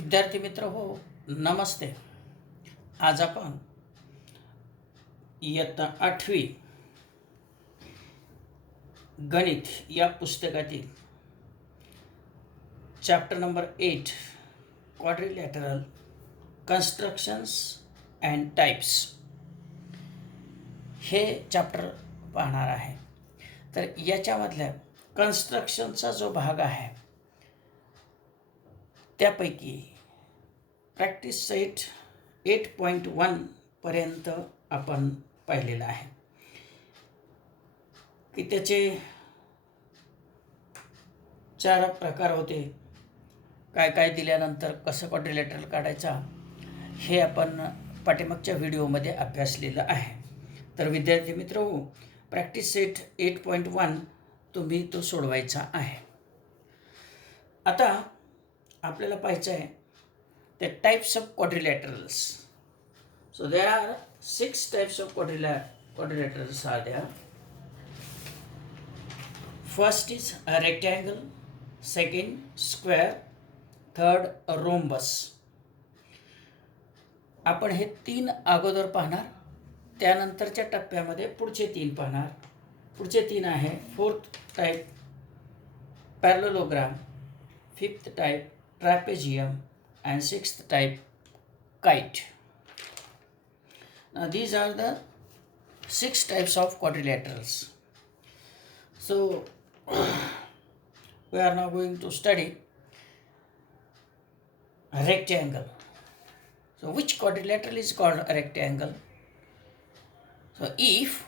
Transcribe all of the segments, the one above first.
विद्यार्थी मित्र हो, नमस्ते. आज आपण इयत्ता 8वी गणित या पुस्तकातील chapter number 8 quadrilateral constructions and types हे चॅप्टर पाहणार आहे. तर याच्यामधल्या कन्स्ट्रक्शनचा जो भाग आहे त्यापैकी प्रॅक्टिस सेट 8.1 पर्यंत आपण पाहिलेलं आहे की त्याचे 4 प्रकार होते. काय काय दिल्यानंतर कसं क्वाड्रिलॅटरल काढायचा हे आपण पाठीमागच्या व्हिडिओमध्ये अभ्यासलेलं आहे. तर विद्यार्थी मित्र हो, प्रॅक्टिस सेट 8.1 तुम्ही तो सोडवायचा आहे. आता आपल्याला पाहायचं आहे the types of quadrilaterals. So there are 6 types of quadrilaterals are there. First is a rectangle, second square, third a rhombus. आपण हे 3 अगोदर पाहणार, त्यानंतरच्या टप्प्यामध्ये पुढचे 3 पाहणार. पुढचे 3 आहे fourth type parallelogram, fifth type trapezium and sixth type kite. Now these are the 6 types of quadrilaterals. So we are now going to study a rectangle. So which quadrilateral is called a rectangle? So if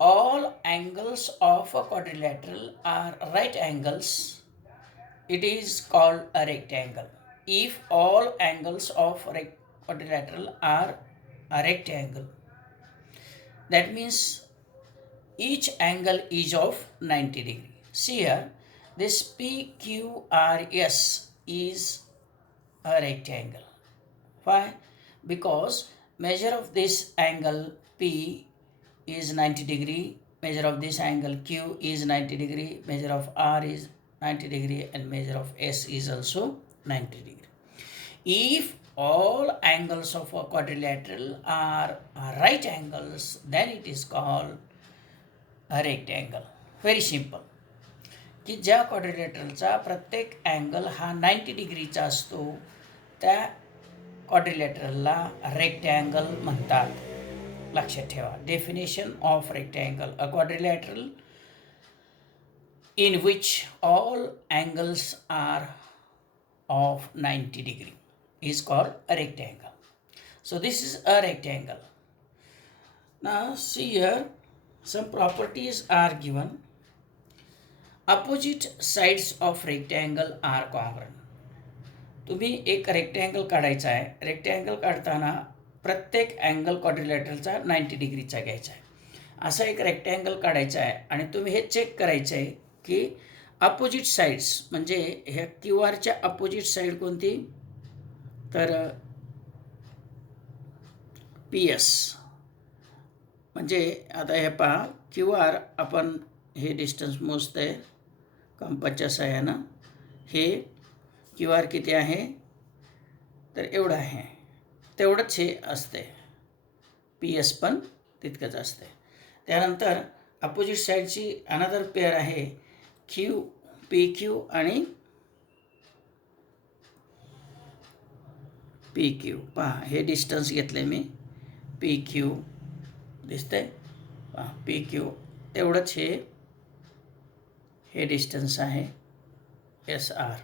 all angles of a quadrilateral are right angles, it is called a rectangle. If all angles of quadrilateral are a rectangle, that means each angle is of 90 degree. See here, this PQRS is a rectangle. Why? Because measure of this angle P is 90 degree, measure of this angle Q is 90 degree, measure of R is 90 degree, and measure of S is also 90 degree. If all angles of a quadrilateral are right angles, then it is called a rectangle. Very simple. की ज्या क्वाड्रिलॅटरलचा प्रत्येक angle हा 90 डिग्रीचा असतो त्या क्वाड्रिलॅटरलला rectangle म्हणतात. लक्षात ठेवा. Definition of rectangle: a quadrilateral in which all angles are of 90 degree is called a rectangle. So this is a rectangle. Now see here, some properties are given. Opposite sides of rectangle are congruent. तुम्ही एक rectangle काढायचा आहे. Rectangle काढताना प्रत्येक angle क्वाड्रिलॅटरलचा 90 डिग्रीचा घ्यायचा आहे. असा एक रेक्टँगल काढायचा आहे आणि तुम्ही हे चेक करायचं आहे की अपोजिट साईड्स म्हणजे ह्या क्यू आरच्या अपोजिट साईड कोणती, तर पी एस. म्हणजे आता हे पहा, क्यू आर आपण हे डिस्टन्स मोजतं आहे कंपासच्या सहाय्यानं. हे क्यू आर किती आहे, तर एवढं आहे. तेवढंच हे असते. पी एस पण तितकंच असते. त्यानंतर अपोजिट साईडची अनदर पेअर आहे क्यू, पी क्यू आणि पी क्यू. पहा हे डिस्टन्स घेतले मी, पी क्यू दिसतंय, पहा पी क्यू तेवढंच हे डिस्टन्स आहे एस आर.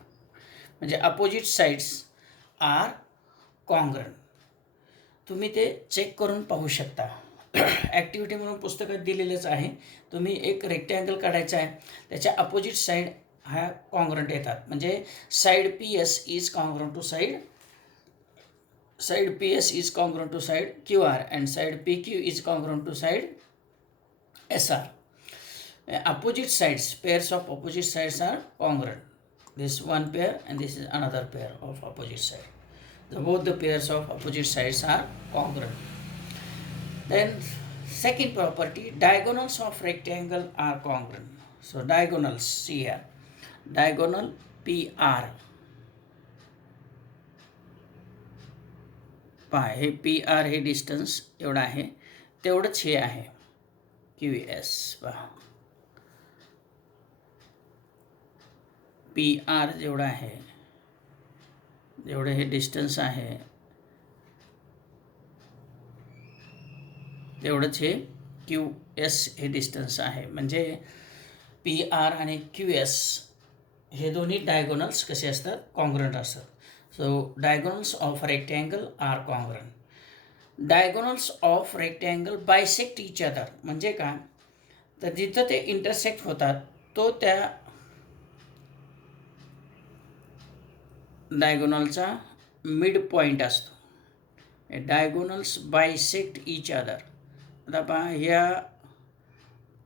म्हणजे अपोजिट साईड्स आर कॉन्ग्रंट. तुम्ही ते चेक करून पाहू शकता. ॲक्टिव्हिटी म्हणून पुस्तकात दिलेलंच आहे. तुम्ही एक रेक्टँगल काढायचा आहे, त्याच्या अपोजिट साईड ह्या कॉन्ग्रंट येतात. म्हणजे side P S is congruent to side P S is congruent to side Q R, and side P Q is congruent to side S R. Opposite sides, pairs of opposite sides are congruent. This one pair and this is another pair of opposite side. Both the pairs of opposite sides are congruent. Then second property, diagonals of rectangle are congruent. So diagonals, see here, diagonal PR पहा हे P R हे distance एवढं आहे, तेवढंच हे आहे Q S. पहा P R जेवढं आहे, जेवढं हे डिस्टन्स आहे तेवढंच हे क्यू एस हे डिस्टन्स आहे. म्हणजे पी आर आणि क्यू एस हे दोन्ही डायगोनल्स कसे असतात, कॉन्ग्रंट असतात. So diagonals of rectangle are congruent. Diagonals of rectangle bisect each other म्हणजे काय, तर जिथं ते इंटरसेक्ट होतात तो त्या डायगोनलचा मिड पॉईंट असतो. Diagonals bisect each other. आता पहा ह्या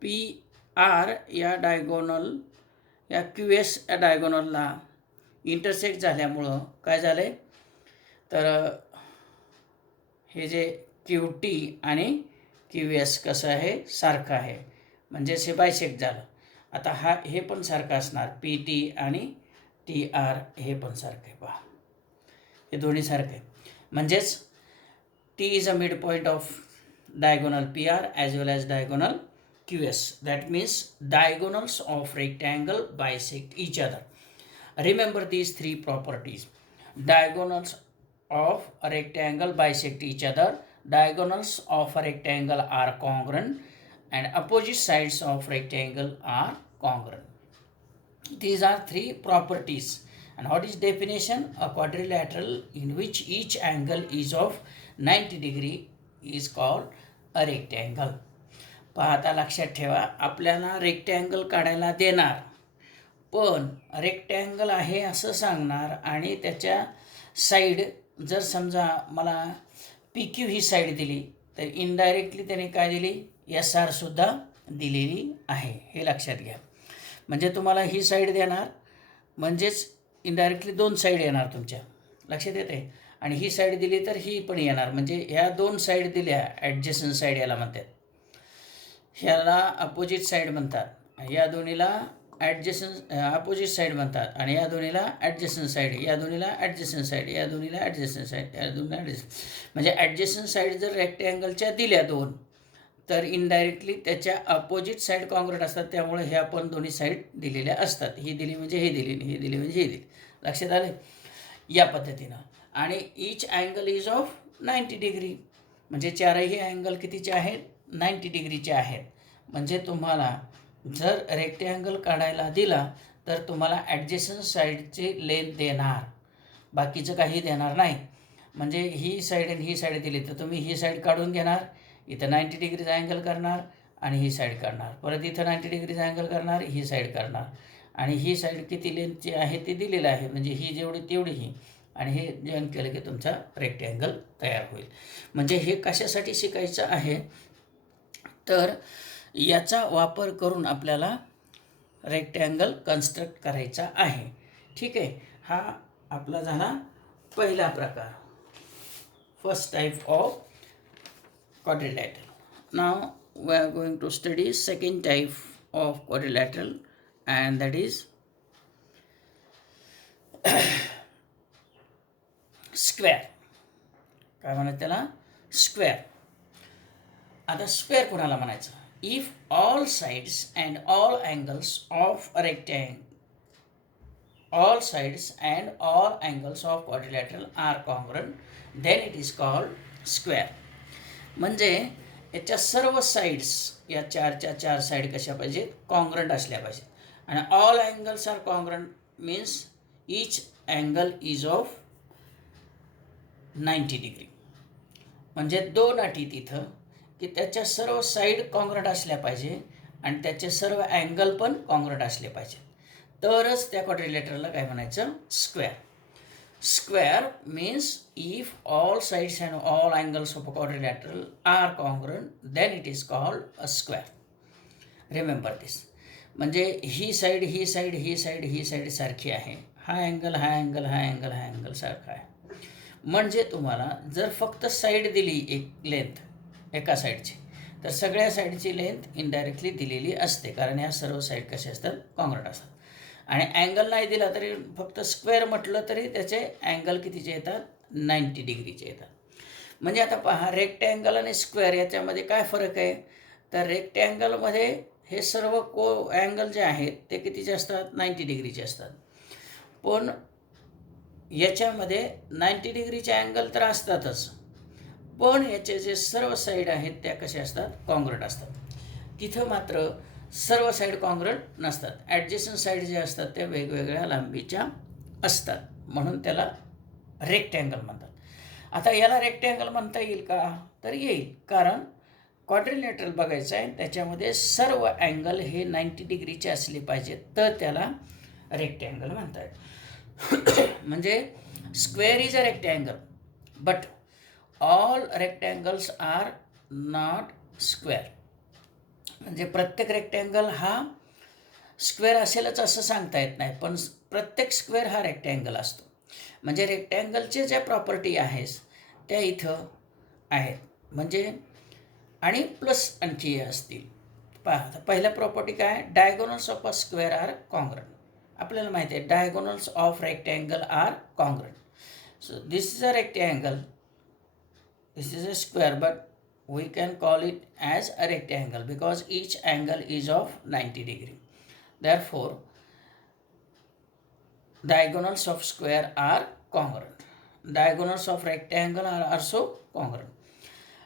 पी आर या डायगोनल या क्यू एस या डायगोनलला इंटरसेक्ट झाल्यामुळं काय झालं आहे, तर हे जे क्यू टी आणि क्यू एस कसं आहे, सारखं आहे, म्हणजेच हे बायसेक्ट झालं. आता हे पण सारखं असणार, पी टी आणि टी आर हे पण सारखं आहे. पहा हे दोन्ही सारखं आहे, म्हणजेच T is a mid point of diagonal PR as well as diagonal QS. That means diagonals of rectangle bisect each other. Remember these three properties. Diagonals of a rectangle bisect each other. Diagonals of a rectangle are congruent and opposite sides of rectangle are congruent. These are three properties. And what is definition? A quadrilateral in which each angle is of 90 degree is called a rectangle. पाहता लक्षात ठेवा, आपल्याला rectangle काढायला देणार, पण rectangle आहे असं सांगणार आणि त्याच्या साईड जर समजा मला पी क्यू ही साईड दिली तर इनडायरेक्टली त्याने काय दिली, एस आर सुद्धा दिलेली आहे, हे लक्षात घ्या. म्हणजे तुम्हाला ही साईड देणार म्हणजेच इनडायरेक्टली दोन साईड येणार तुमच्या, लक्षात येते. आणि ही साईड दिली तर ही पण येणार, म्हणजे ह्या दोन साईड दिल्या ॲडजस्टंट साईड याला म्हणतात, ह्याला अपोजिट साईड म्हणतात, या दोन्हीला ॲडजस्टंट अपोजिट साईड म्हणतात, आणि या दोन्हीला ॲडजस्टंट साईड, या दोन्हीला ॲडजस्टंट साईड, या दोन्हीला ॲडजस्टंट साईड, या दोन्हीला ॲडजस्ट. म्हणजे ॲडजस्टंट साईड जर रेक्टँगलच्या दिल्या दोन तर इनडायरेक्टली त्याच्या अपोजिट साईड कॉन्ग्रंट असतात, त्यामुळे ह्या पण दोन्ही साईड दिलेल्या असतात. ही दिली म्हणजे ही दिली, ही दिली म्हणजे ही दिली, लक्षात आलं या पद्धतीनं. आणि each angle is of 90 degree, म्हणजे चारही अँगल कितीचे आहेत, 90 डिग्रीचे आहेत. म्हणजे तुम्हाला जर रेक्टँगल काढायला दिला तर तुम्हाला ॲडजस्टंट साईडची लेंथ देणार, बाकीचं काही देणार नाही. म्हणजे ही साईड आणि ही साईड दिली तर तुम्ही ही साईड काढून घेणार, इथं 90 डिग्रीचा अँगल करणार आणि ही साईड करणार, परत इथं 90 डिग्रीचा अँगल करणार, ही साईड करणार, आणि ही साईड किती लेंथची आहे ती दिलेलं आहे, म्हणजे ही जेवढी तेवढी ही, आणि हे जॉईन केलं की तुमचा रेक्टँगल तयार होईल. म्हणजे हे कशासाठी शिकायचं आहे, तर याचा वापर करून आपल्याला रेक्टँगल कन्स्ट्रक्ट करायचा आहे. ठीक आहे, हा आपला झाला पहिला प्रकार, first type of quadrilateral. Now we are going to study second type of quadrilateral, and that is square. काय म्हणतात त्याला, स्क्वेअर. आता स्क्वेअर कोणाला म्हणायचं, if all sides and all angles of a rectangle, all sides and all angles of quadrilateral are congruent, then it is called square. म्हणजे याच्या सर्व sides, या चारच्या चार साईड कशा पाहिजेत, कॉन्ग्रंट असल्या पाहिजेत. आणि all angles are congruent means each angle is of 90 degree. म्हणजे दोन अटी तिथं की त्याच्या सर्व साईड कॉन्ग्रंट असल्या पाहिजे आणि त्याचे सर्व अँगल पण कॉन्ग्रंट असले पाहिजे, तरच त्या क्वाड्रिलॅटरलला काय म्हणायचं, square. Square means if all sides and all angles of a quadrilateral are congruent, then it is called a square. Remember this. म्हणजे ही साईड ही साईड ही साईड ही साईड सारखी आहे, हा अँगल हा अँगल हा अँगल हा अँगल सारखा आहे. म्हणजे तुम्हाला जर फक्त साईड दिली एक लेंथ एका साईडची, तर सगळ्या साईडची लेंथ इनडायरेक्टली दिलेली असते, कारण या सर्व साईड कसे असतात, कॉन्ग्रंट असतात. आणि अँगल नाही दिला तरी फक्त स्क्वेअर म्हटलं तरी त्याचे अँगल कितीचे येतात, 90 डिग्रीचे येतात. म्हणजे आता पहा, रेक्टँगल आणि स्क्वेअर याच्यामध्ये काय फरक आहे? तर रेक्टँगलमध्ये हे सर्व अँगल जे आहेत ते कितीचे असतात? 90 डिग्रीचे असतात. पण याच्यामध्ये 90 डिग्रीचे अँगल तर असतातच, पण याचे जे सर्व साईड आहेत त्या कशा असतात? कॉन्ग्रंट असतात. तिथं मात्र सर्व साईड कॉन्ग्रंट नसतात. ॲडजस्टंट साईड जे असतात त्या वेगवेगळ्या लांबीच्या असतात, म्हणून त्याला रेक्टँगल म्हणतात. आता याला रेक्टँगल म्हणता येईल का? तर येईल, कारण क्वाड्रिलॅटरल बघायचं आहे, त्याच्यामध्ये सर्व अँगल हे 90 डिग्रीचे असले पाहिजेत, तर त्याला रेक्टँगल म्हणतात. म्हणजे square is a rectangle, but all rectangles are not square. म्हणजे प्रत्येक रेक्टँगल हा स्क्वेअर असेलच असं सांगता येत नाही, पण प्रत्येक स्क्वेअर हा रेक्टँगल असतो. म्हणजे रेक्टँगलचे ज्या प्रॉपर्टी आहेत त्या इथं आहेत. म्हणजे आणि प्लस आणखी असतील. पहा, पहिल्या प्रॉपर्टी काय? Diagonals of a square are congruent. आपल्याला माहिती आहे diagonals of rectangle are congruent. So this is a rectangle, this is a square, but we can call it as a rectangle because each angle is of 90 degree. Therefore, diagonals of square are congruent. Diagonals of rectangle are also congruent.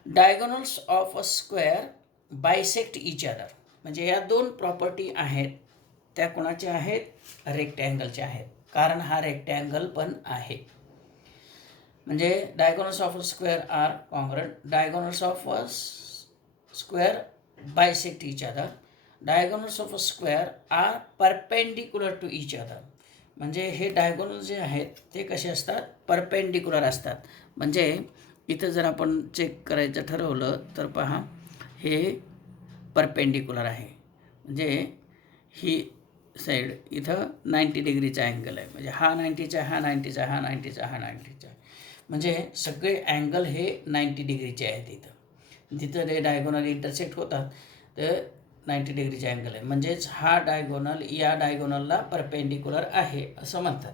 Diagonals of a square bisect each other. म्हणजे या दोन property आहेत त्या कोणाच्या आहेत? रेक्टँगलच्या आहेत, कारण हा रेक्टँगल पण आहे. म्हणजे diagonals of a square are congruent. Diagonals of a square bisect each other. Diagonals of a square are perpendicular to each other. म्हणजे हे डायगोनल जे आहेत ते कसे असतात? परपेंडिक्युलर असतात. म्हणजे इथं जर आपण चेक करायचं ठरवलं तर पहा, हे परपेंडिक्युलर आहे. म्हणजे ही साईड इथं 90 डिग्रीचा अँगल आहे. म्हणजे हा 90चा, हा 90चा, हा 90चा, हा 90चा. म्हणजे सगळे अँगल हे 90 डिग्रीचे आहेत. जिथं ते डायगोनल इंटरसेक्ट होतात तर 90 डिग्रीचे अँगल आहे. म्हणजेच हा डायगोनल या डायगोनलला परपेंडिक्युलर आहे असं म्हणतात.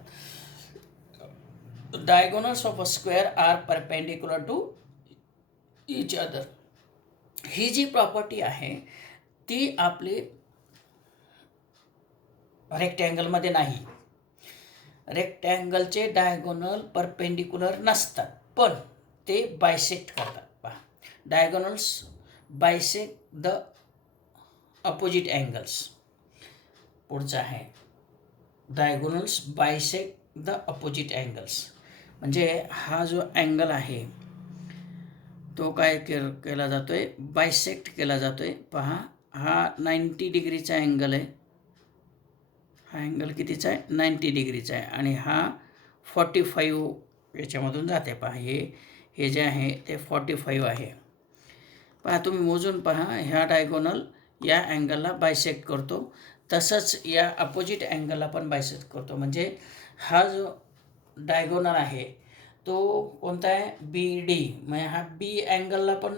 Diagonals of a square are perpendicular to each other. ही जी प्रॉपर्टी आहे ती आपली रेक्टँगलमध्ये नाही. रेक्टँगलचे डायगोनल परपेंडिक्युलर नसतात, पण ते बायसेक्ट करतात. पहा, diagonals bisect the opposite angles. पुढचं आहे diagonals bisect the opposite angles. म्हणजे हा जो अँगल आहे तो काय केला जातो आहे? बायसेक्ट केला जातो आहे. पहा, हा 90 डिग्रीचा अँगल आहे. हा अँगल कितीचा आहे? 90 डिग्रीचा आहे. आणि हा 45 याच्यामधून जाते. पहा, हे जे आहे ते 45 आहे. पहा, तुम्ही मोजून पहा, ह्या डायगोनल या अँगलला बायसेक्ट करतो, तसंच या अपोजिट अँगलला पण बायसेक्ट करतो. म्हणजे हा जो डायगोनल आहे तो कोणता आहे? BD. म्हणजे हा बी अँगलला पण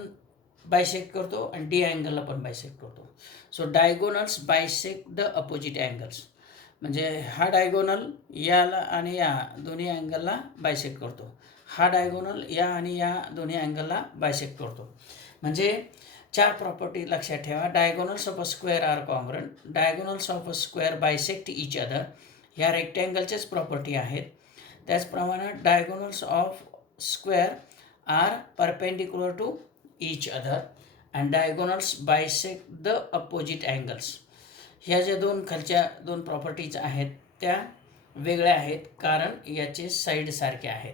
बायसेक्ट करतो आणि डी अँगलला पण बायसेक्ट करतो. So diagonals bisect the opposite angles. म्हणजे हा डायगोनल याला आणि या दोन्ही अँगलला बायसेक्ट करतो. हा डायगोनल या आणि या दोन्ही अँगलला बायसेक्ट करतो. म्हणजे 4 प्रॉपर्टी लक्षात ठेवा. Diagonals of a square are congruent. Diagonals of a square bisect each other. ह्या रेक्टँगलचेच प्रॉपर्टी आहेत. त्याचप्रमाणे diagonals of square are perpendicular to each other and diagonals bisect the opposite angles. ह्या ज्या खालच्या दोन प्रॉपर्टीज आहेत त्या वेगळ्या आहेत, कारण याचे साईड सारखे आहेत.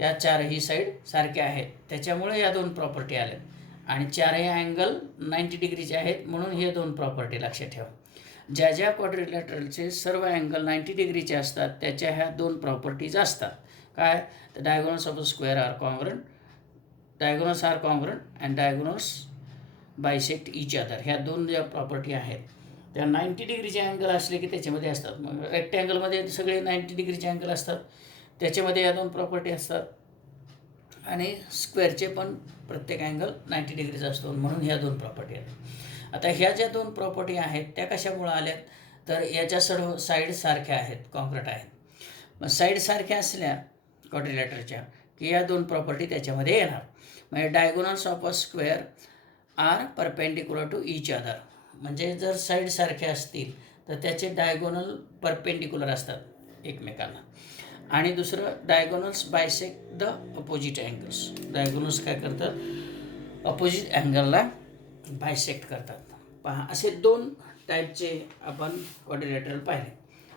या चारही साईड सारख्या आहेत, त्याच्यामुळे या दोन प्रॉपर्टी आल्या. आणि चारही अँगल 90 डिग्रीचे आहेत, म्हणून हे दोन प्रॉपर्टी लक्षात ठेवा. ज्या ज्या क्वाड्रिलॅटरलचे सर्व अँगल 90 डिग्रीचे असतात त्याच्या ह्या दोन प्रॉपर्टीज असतात. काय? तर diagonals of a square are congruent, diagonals are congruent and diagonals bisect each other. ह्या दोन ज्या प्रॉपर्टी आहेत त्या 90 डिग्रीचे अँगल असले की त्याच्यामध्ये असतात. मग रेक्टँगलमध्ये सगळे 90 डिग्रीचे अँगल असतात, त्याच्यामध्ये या दोन प्रॉपर्टी असतात. आणि स्क्वेअरचे पण प्रत्येक अँगल 90 डिग्रीचा असतो, म्हणून ह्या दोन प्रॉपर्टी आहेत. आता ह्या ज्या दोन प्रॉपर्टी आहेत त्या कशामुळे आल्यात? तर याच्या सर्व साईड सारख्या आहेत, कॉन्क्रीट आहेत. मग साईड सारख्या असल्या क्वाड्रिलॅटरच्या की या दोन प्रॉपर्टी त्याच्यामध्ये येणार. म्हणजे diagonals of a square are perpendicular to each other. म्हणजे जर साईड सारखे असतील तर त्याचे डायगोनल परपेंडिक्युलर असतात एकमेकांना. आणि दुसरं diagonals bisect the opposite angles. Diagonals काय करतात, अपोजिट अँगलला बायसेक्ट करतात. पहा, असे दोन टाईपचे आपण क्वाड्रिलॅटरल पाहिले.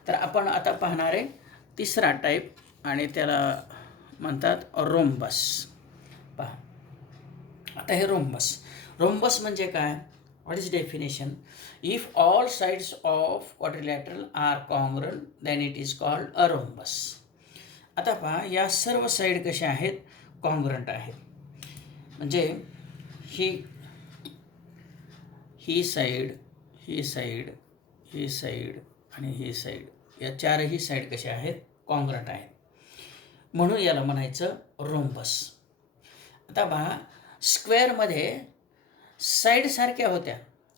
तर आपण आता पाहणार आहे तिसरा टाईप, आणि त्याला म्हणतात रोम्बस. पहा, आता हे रोम्बस म्हणजे काय, what is definition? If all sides of quadrilateral are congruent then it is called a rhombus. आता पहा, या सर्व साईड कशा आहेत, कॉन्ग्रुएंट आहेत. म्हणजे ही साईड, ही साईड, ही साईड आणि ही साईड, या चारही साईड कशा आहेत, कॉन्ग्रुएंट आहेत. म्हणून याला म्हणायचं रोम्बस. आता पहा, स्क्वेअरमध्ये साईड सारख्या होत्या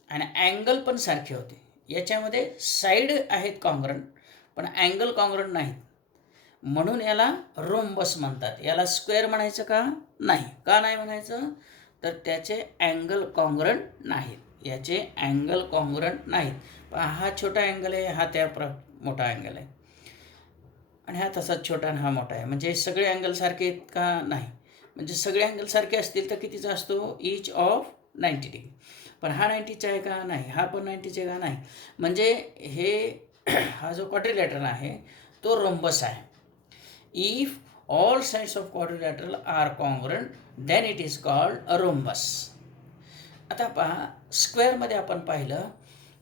आणि अँगल पण सारखे होते. याच्यामध्ये साईड आहेत कॉन्ग्रुएंट पण अँगल कॉन्ग्रुएंट नाहीत, म्हणून याला रोम्बस म्हणतात. याला स्क्वेअर म्हणायचं का नाही? का नाही म्हणायचं? तर त्याचे अँगल कॉन्ग्रुएंट नाहीत, याचे अँगल कॉन्ग्रुएंट नाहीत. हा छोटा अँगल आहे, हा त्या मोठा अँगल आहे, आणि हा तसाच छोटा आणि हा मोठा आहे. म्हणजे सगळे अँगल सारखे आहेत का? नाही. म्हणजे सगळे अँगल सारखे असतील तर कितीचा असतो? Each of 90 degree. पण हा 90चा आहे का? नाही. हा पण 90चा आहे का? नाही. म्हणजे हे हा जो क्वाड्रिलॅटरल आहे तो रोम्बस आहे. If all sides of quadrilateral are congruent then it is called a rhombus. आता पहा, स्क्वेअरमध्ये आपण पाहिलं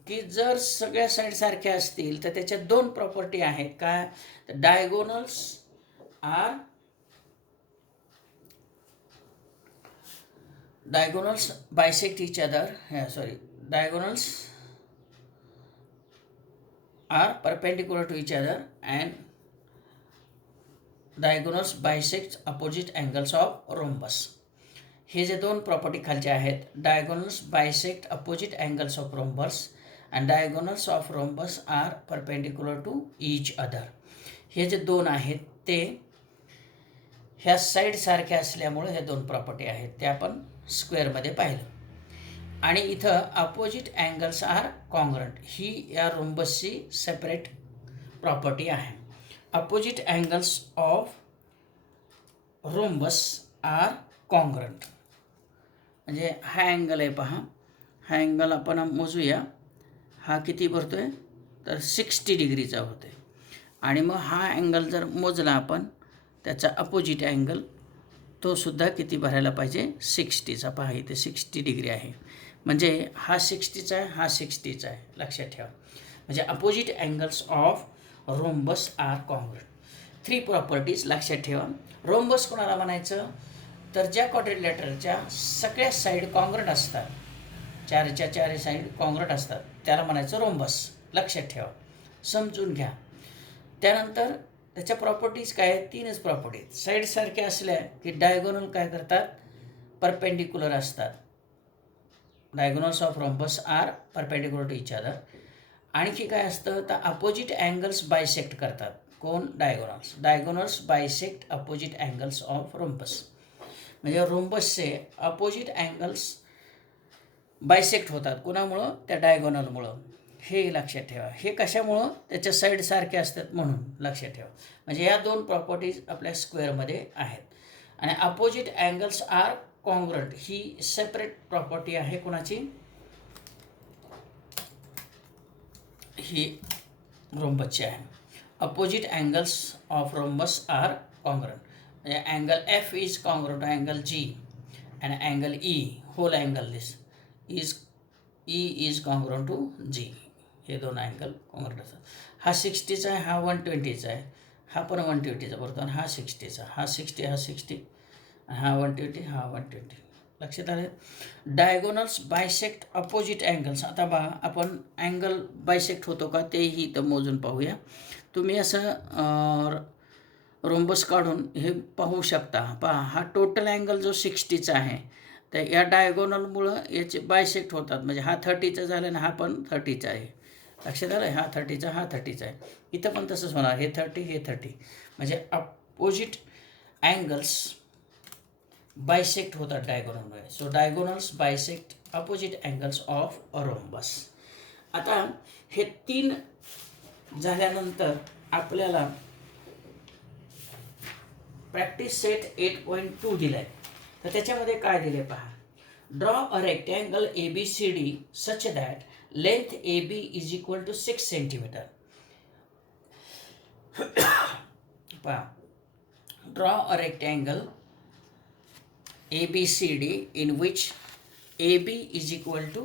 की जर सगळ्या साईड सारख्या असतील तर त्याच्या दोन प्रॉपर्टी आहेत. काय? तर diagonals bisect each other. Diagonals are perpendicular to each other and diagonals bisect opposite angles of rhombus. हे जे दोन प्रॉपर्टी खालचे आहेत, diagonals bisect opposite angles of rhombus and diagonals of rhombus are perpendicular to each other. हे जे दोन आहेत ते ह्या साईड सारख्या असल्यामुळे हे दोन प्रॉपर्टी आहेत, ते आपण स्क्वेअरमध्ये पाहिलं. आणि इथं अपोजिट अँगल्स आर कॉन्ग्रुएंट, ही या रोम्बसची सेपरेट प्रॉपर्टी आहे. Opposite angles of rhombus are congruent. म्हणजे हा अँगल आहे पहा, हा अँगल आपण मोजूया. हा किती भरतोय? तर 60 डिग्रीचा होतोय. आणि मग हा अँगल जर मोजला आपण, त्याचा अपोजिट अँगल तो सुद्धा किती भरायला पाहिजे? 60चा. पहा, इथे 60 डिग्री आहे. म्हणजे हा 60चा आहे, हा 60चा आहे. लक्षात ठेवा. म्हणजे opposite angles of rhombus are congruent. 3 properties लक्षात ठेवा. रोम्बस कोणाला म्हणायचं? तर ज्या क्वाड्रिलॅटरलच्या सगळ्या साईड कॉन्ग्रुएंट असतात, चारच्या चारही साईड कॉन्ग्रुएंट असतात, त्याला म्हणायचं रोम्बस. लक्षात ठेवा, समजून घ्या. त्यानंतर त्याच्या प्रॉपर्टीज काय आहेत? 3च प्रॉपर्टी. साईड सारख्या असल्या की डायगोनल काय करतात? परपेंडिक्युलर असतात. Diagonals of rhombus are perpendicular to each other. आणखी काय असतं? तर अपोजिट अँगल्स बायसेक्ट करतात. कोण? Diagonals bisect opposite angles of rhombus. म्हणजे रोम्बसचे अपोजिट अँगल्स बायसेक्ट होतात. कोणामुळं? त्या डायगोनलमुळं. हे लक्षात ठेवा. हे कशामुळं? त्याच्या साईड सारख्या असतात म्हणून. लक्षात ठेवा. म्हणजे या दोन प्रॉपर्टीज आपल्या स्क्वेअरमध्ये आहेत. आणि अपोजिट अँगल्स आर कॉन्ग्रुएंट ही सेपरेट प्रॉपर्टी आहे. कोणाची? ही रोम्बसची आहे. Opposite angles of rhombus are congruent. म्हणजे angle F is congruent to angle G and angle E, whole angle this is congruent to G. हे दोन अँगल कॉन्ग्रुएंट असतात. हा 60चा आहे, हा 120चा आहे. हा पण 120चा पडतो आणि हा 60चा. हा 60, हा 60, हा 120, हा 120. लक्षात आलं? Diagonals bisect opposite angles. आता बघा, आपण अँगल बायसेक्ट होतो का तेही इथं मोजून पाहूया. तुम्ही असं रोम्बस काढून हे पाहू शकता. पहा, हा टोटल अँगल जो 60चा आहे, तर या डायगोनलमुळं याचे बायसेक्ट होतात. म्हणजे हा 30चा झाला आणि हा पण 30चा आहे. लक्षात आलं? हा 30चा, हा 30चा आहे. इथं पण तसंच होणार. हे 30, हे 30. म्हणजे अपोजिट अँगल्स बायसेक्ट होतात डायगोनलमुळे. So diagonals bisect opposite angles of a rhombus. आता हे 3 झाल्यानंतर आपल्याला प्रॅक्टिस सेट 8.2 दिला आहे. तर त्याच्यामध्ये काय दिले पहा. Draw a rectangle ABCD such that length AB is equal to 6 centimetre. पहा, draw a rectangle ABCD in which AB is equal to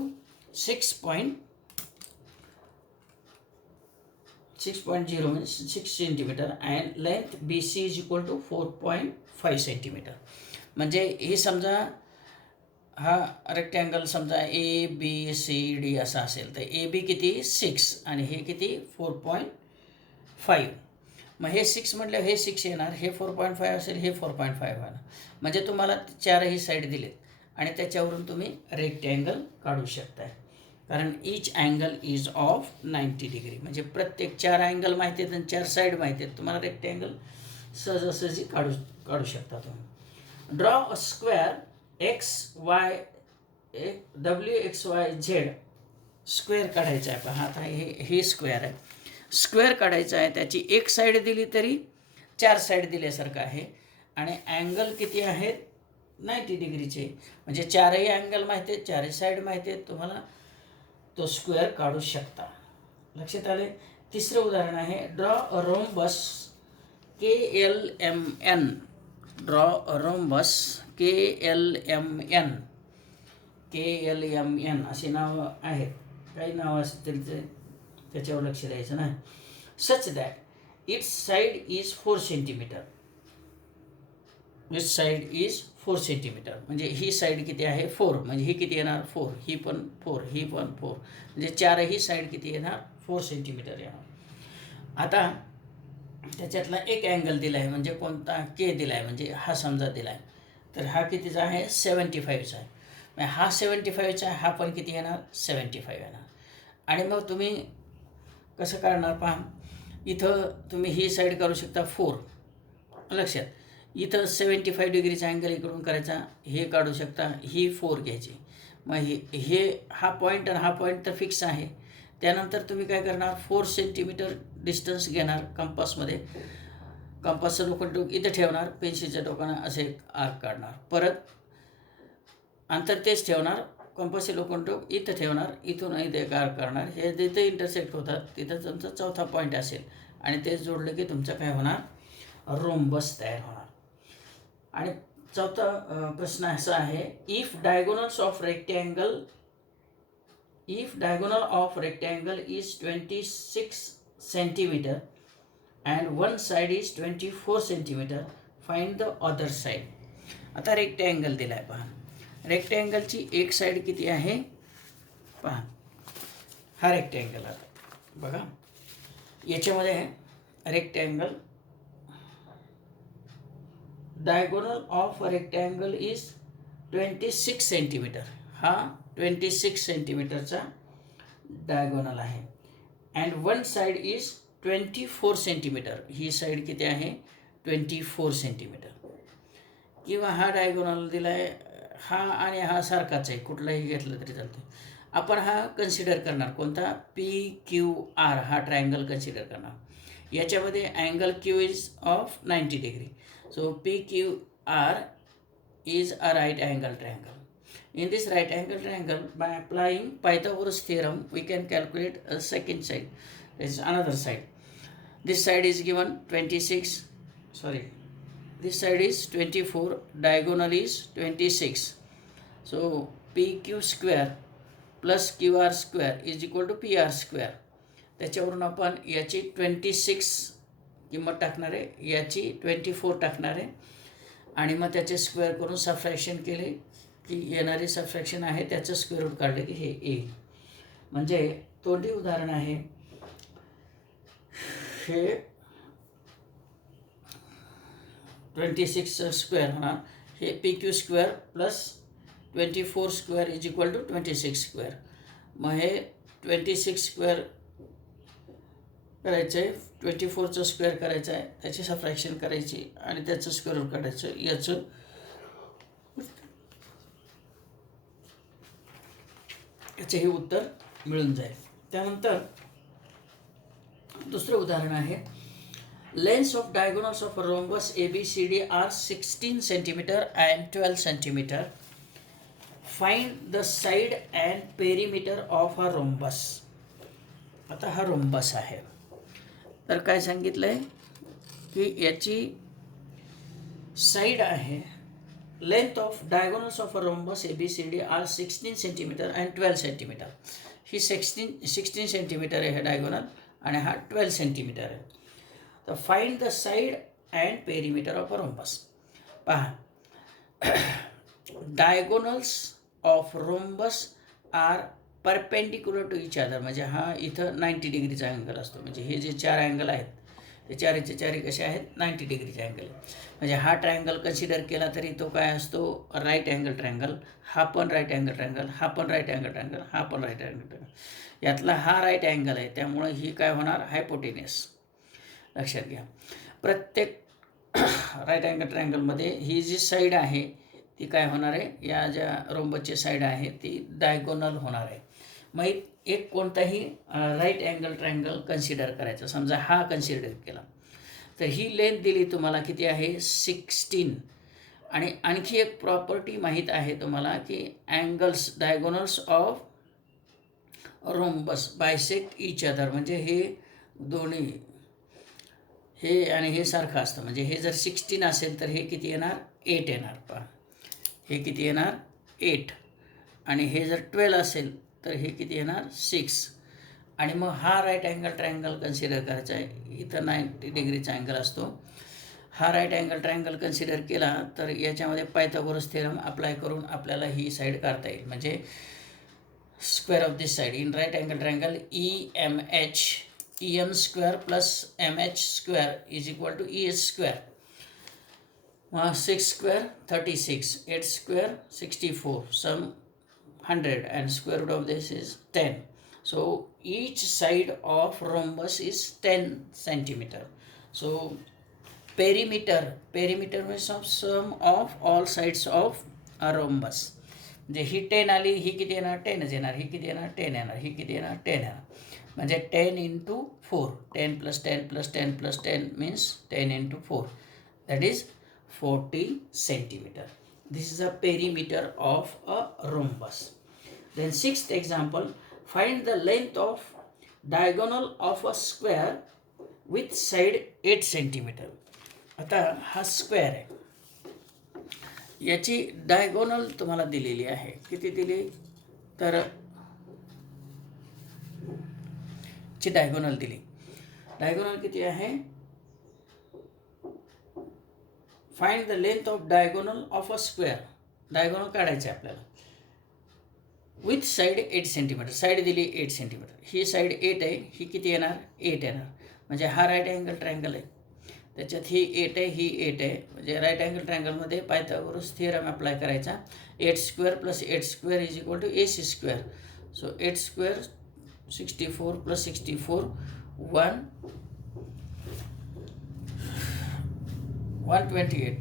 6.0 means 6 centimeter and length BC is equal to 4.5 centimeter. म्हणजे हे समजा हा rectangle समजा ABCD असा असेल तर AB किती 6 आणि हे किती 4.5. मग हे 6 म्हटलं हे 6 येणार, हे 4.5 असेल, हे 4.5 येणार. म्हणजे तुम्हाला 4ही साईड दिलेत आणि त्याच्यावरून तुम्ही रेक्टँगल काढू शकताय. कारण each angle is of 90 degree. म्हणजे प्रत्येक 4 अँगल माहिती आहेत आणि 4 साईड माहिती आहेत, तुम्हाला रेक्टँगल सहजासहजी काढू शकता तुम्ही. Draw a square WXYZ square काढायचा आहे. पहा आता हे स्क्वेअर आहे. स्क्वेअर काढायचा आहे. त्याची एक साईड दिली तरी 4 साईड दिल्यासारखं आहे आणि अँगल किती आहेत 90 डिग्रीचे. म्हणजे 4ही अँगल माहिती आहेत, 4ही साईड माहिती आहेत, तुम्हाला तो स्क्वेअर काढू शकता. लक्षात आले. तिसरं उदाहरण आहे. Draw a rhombus KLMN. Draw a rhombus KLMN अशी नावं आहेत. काही नावं असतील ते त्याच्यावर लक्ष द्यायचं नाही. Such that it's side is 4 centimetre. It's side is 4 centimetre. म्हणजे ही साईड किती आहे 4. म्हणजे ही किती येणार 4, ही पण 4, ही पण 4. म्हणजे 4ही साईड किती येणार 4 सेंटीमीटर येणार. आता त्याच्यातला एक अँगल दिला आहे. म्हणजे कोणता K दिला आहे. म्हणजे हा समजा दिला आहे. तर हा कितीचा आहे 75चा आहे. म्हणजे हा 75चा आहे, हा पण किती येणार 75 येणार. आणि मग तुम्ही कसं काढणार पहा. इथं तुम्ही ही साईड करू शकता 4. लक्षात. इथं 75 डिग्रीचा अँगल इकडून करायचा, हे काढू शकता, ही 4 घ्यायची. मग हा पॉईंट आणि हा पॉईंट तर फिक्स आहे. त्यानंतर तुम्ही काय करणार 4 सेंटीमीटर डिस्टन्स घेणार कंपासमध्ये. कंपासचं लोखंड इथं ठेवणार, पेन्सिलच्या टोकानं असे एक आर्क काढणार. परत अंतर तेच ठेवणार, कंपासचे लोखंड इथं ठेवणार, इथून इथे एक आर्क काढणार. हे जिथे इंटरसेक्ट होतात तिथं तुमचा चौथा पॉईंट असेल आणि ते जोडलं की तुमचं काय होणार रोम्बस तयार होणार. आणि चौथा प्रश्न असा आहे. If diagonal of rectangle is 26 centimetre and one side is 24 centimetre, find the other side. आता रेक्टँगल दिला आहे पहा. रेक्टँगलची एक साईड किती आहे पहा. हा रेक्टँगल आता बघा. याच्यामध्ये rectangle diagonal of rectangle is 26 centimetre. हा 26 सेंटीमीटरचा डायगोनल आहे. And one side is 24 centimetre. He side किती आहे 24 सेंटीमीटर. किंवा हा डायगोनल दिला आहे, हा आणि हा सारखाच आहे, कुठलाही घेतलं तरी चालतं. आपण हा कन्सिडर करणार कोणता PQR हा ट्रायंगल कन्सिडर करणार. याच्यामध्ये angle Q is of 90 degree. So PQR is a right angle triangle. In this right angle triangle, by applying Pythagoras theorem, we can calculate a second side. There is another side. This side is given 26. Sorry, this side is 24. Diagonal is 26. So PQ square plus QR square is equal to PR square. त्याच्यावरून आपण याची 26 किंमत टाकणार आहे, याची 24 टाकणार आहे आणि मग त्याचे स्क्वेअर करून सबट्रॅक्शन केले की येणारे सबट्रॅक्शन आहे त्याचं स्क्वेअर रूट काढले की हे येईल. म्हणजे तोंडी उदाहरण आहे हे 26 स्क्वेअर होणार. हे PQ square plus 24 square is equal to 26 square. मग हे 26 स्क्वेअर करायचं आहे, 24चं स्क्वेअर करायचं आहे, त्याची सबट्रॅक्शन करायची आणि त्याचं स्क्वेअर रूट काढायचं. याचं याचे हे उत्तर मिळून जाईल. त्यानंतर दुसरं उदाहरण आहे, lengths of diagonals of rhombus ABCD are 16 centimetre and 12 centimetre. Find the side and perimeter of a rhombus. आता हा रोम्बस आहे, तर काय सांगितलं आहे की याची साइड आहे, length of diagonals of a rhombus ABCD are 16 centimetre and 12 centimetre. ही 16 सेंटीमीटर आहे डायगोनल आणि हा 12 सेंटीमीटर आहे. तर find the side and perimeter of a rhombus. पहा, diagonals of rhombus are perpendicular to each other. म्हणजे हा इथं 90 डिग्रीचा अँगल असतो. म्हणजे हे जे 4 अँगल आहेत ते चारीचे चारी कसे आहेत, 90 डिग्रीचे अँगल. म्हणजे हा ट्रायंगल कन्सिडर केला तरी तो काय असतो, राईट अँगल ट्रायंगल. हा पण राईट अँगल ट्रायंगल, हा पण राईट अँगल ट्रायंगल, हा पण राईट अँगल ट्रायंगल. यातला हा राईट अँगल आहे, त्यामुळे ही काय होणार, हायपोटेनियस. लक्षात घ्या, प्रत्येक राईट अँगल ट्रायंगलमध्ये ही जी साईड आहे ती काय होणार आहे, या ज्या रोम्बसची साईड आहे ती डायगोनल होणार आहे. मग एक कोणताही राईट अँगल ट्रायंगल कन्सिडर करायचा. समजा हा कन्सिडर केला तर ही लेंथ दिली तुम्हाला किती आहे, 16. आणि आणखी एक प्रॉपर्टी माहीत आहे तुम्हाला की angles diagonals of rhombus bisect each other. म्हणजे हे दोन्ही, हे आणि हे सारखं असतं. म्हणजे हे जर 16 असेल तर हे किती येणार, 8 येणार. पहा, हे किती येणार, 8. आणि हे जर 12 असेल तर हे किती येणार, 6. आणि मग हा राईट अँगल ट्रायंगल कन्सिडर करायचा आहे. इथं 90 डिग्रीचा अँगल असतो. हा राईट अँगल ट्रायंगल कन्सिडर केला तर याच्यामध्ये पायथागोरस थेरम अप्लाय करून आपल्याला ही साईड काढता येईल. म्हणजे square of this side in right angle triangle EM square plus MH square is equal to EH square. 6 square 36, 8 square 64, sum 100 and square root of this is 10. So each side of rhombus is 10 centimeter. So perimeter means of sum of all sides of a rhombus. म्हणजे ही 10 आली, ही किती येणार, 10च येणार. ही किती येणार, 10 येणार. ही किती येणार, 10 येणार. म्हणजे 10 into 4, 10 plus 10 plus 10 plus 10 means 10 into 4, that is 40 centimeter. This is the perimeter of a rhombus. Then sixth example, find the length of diagonal of a square with side 8 centimeter. आता हा स्क्वेअर आहे, याची diagonal तुम्हाला दिलेली आहे. किती दिली तर ची डायगोनल दिली. डायगोनल किती आहे, find the length of diagonal of a square. Diagonal काढायचे आपल्याला विथ साईड 8 सेंटीमीटर. साईड दिली 8 सेंटीमीटर. ही साईड 8 आहे, ही किती येणार, 8 येणार. म्हणजे हा राईट अँगल ट्रायंगल आहे, त्याच्यात ही 8 आहे, ही 8 आहे. म्हणजे राईट अँगल ट्रायंगलमध्ये पायथागोरस थिअरम अप्लाय करायचा. 8 square plus 8 square is equal to AC square. So 8 square 64 plus 64 128.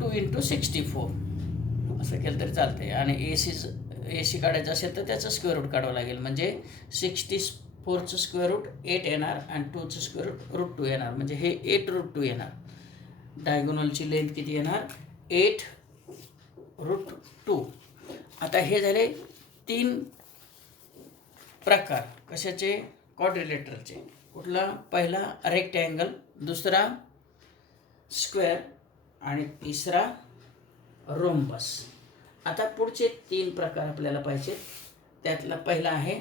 2 into 64 असं केलं तरी चालते. आणि AC काढायचं असेल तर त्याचं स्क्वेअर रूट काढावं लागेल. म्हणजे 64चं स्क्वेअर रूट 8 येणार आणि 2चं स्क्वेअर रूट 2 येणार. म्हणजे हे 8 रूट 2 येणार. डायगोनलची लेंथ किती येणार, 8 रूट 2. आता हे झाले 3 प्रकार कशाचे, क्वाड्रिलेटरलचे. कुठला, पहिला रेक्टँगल, दुसरा स्क्वेअर आणि तिसरा रोम्बस. आता पुढचे 3 प्रकार आपल्याला पाहिजेत. त्यातला पहिला आहे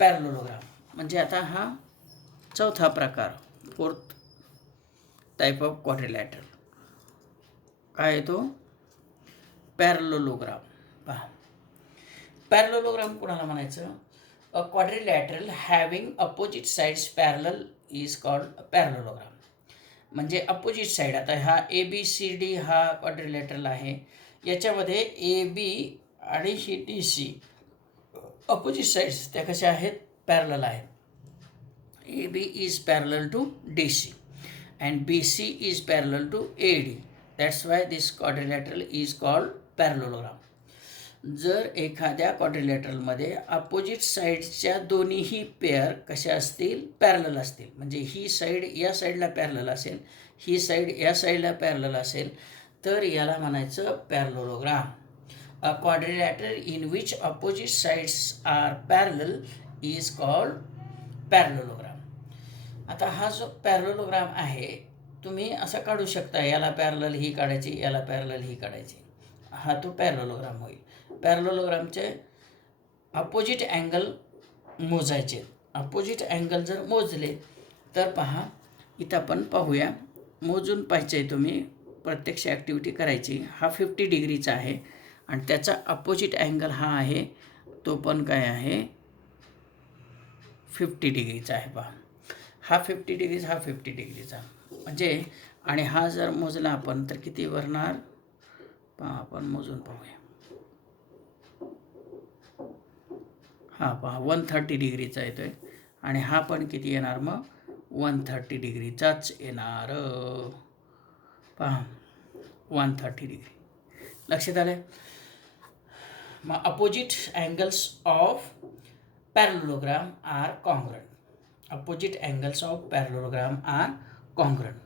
पॅरलोग्राम. म्हणजे आता हा चौथा प्रकार, 4th टाईप ऑफ क्वाड्रिलॅटरल. काय आहे तो, पॅरलोग्राम. पहा, पॅरलोग्राम कोणाला म्हणायचं, a quadrilateral having opposite sides parallel is called parallelogram. म्हणजे अपोजिट साईड, आता हा ABCD हा क्वाड्रिलॅटरल आहे, याच्यामध्ये AB आणि ही DC अपोजिट साईड्स त्या कशा आहेत, पॅरलल आहेत. AB is parallel to DC and BC is parallel to AD. That's why this quadrilateral is called parallelogram. जर एखाद्या क्वाड्रिलॅटरलमध्ये अपोजिट साईडच्या दोन्हीही पेअर कशा असतील, पॅरलल असतील, म्हणजे ही साईड या साईडला पॅरलल असेल, ही साईड या साईडला पॅरलल असेल, तर याला म्हणायचं parallelogram. A quadrilateral in which opposite sides are parallel is called parallelogram. आता हा जो पॅरलोलोग्राम आहे तुम्ही असा काढू शकता, याला पॅरलल ही काढायची, याला पॅरलल ही काढायची, हा तो पॅरलोलोग्राम होईल. पॅरलोलोग्रामचे अपोजिट अँगल मोजायचे. अपोजिट अँगल जर मोजले तर पहा इथं आपण पाहूया, मोजून पाहिजे तुम्ही, प्रत्यक्ष ॲक्टिव्हिटी करायची. हा 50 डिग्रीचा आहे आणि त्याचा अपोजिट अँगल हा आहे, तो पण काय आहे 50 डिग्रीचा आहे. पहा हा 50 डिग्रीचा, हा 50 डिग्रीचा, म्हणजे आणि हा जर मोजला आपण तर किती भरणार पहा, आपण मोजून पाहूया. हा पहा 130 डिग्रीचा येतोय आणि हा पण किती येणार मग 130 डिग्रीचाच येणार. पहा 130 डिग्री. लक्षात आलं. मग opposite angles of parallelogram are congruent. Opposite angles of parallelogram are congruent.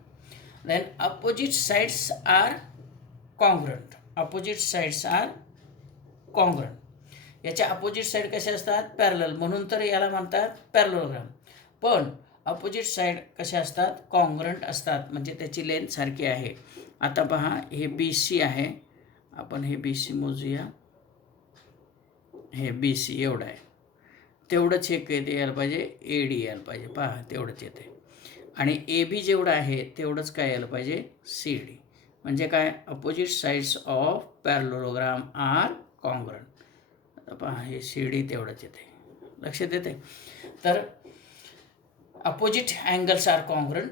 Then opposite sides are congruent. Opposite sides are congruent. याच्या अपोजिट साईड कसे असतात, पॅरलल, म्हणून तर याला म्हणतात पॅरलोग्राम. पण अपोजिट साईड कसे असतात, कॉन्ग्रंट असतात, म्हणजे त्याची लेंथ सारखी आहे. आता पहा हे BC आहे, आपण हे BC मोजूया. हे BC एवढं आहे, तेवढंच हे काय यायला पाहिजे, AD यायला पाहिजे. पहा तेवढंच येते. आणि AB जेवढं आहे तेवढंच काय यायला पाहिजे, CD. म्हणजे काय, opposite sides of parallelogram are congruent. आता पहा हे CD तेवढंच येते. लक्षात येते. तर opposite angles are congruent,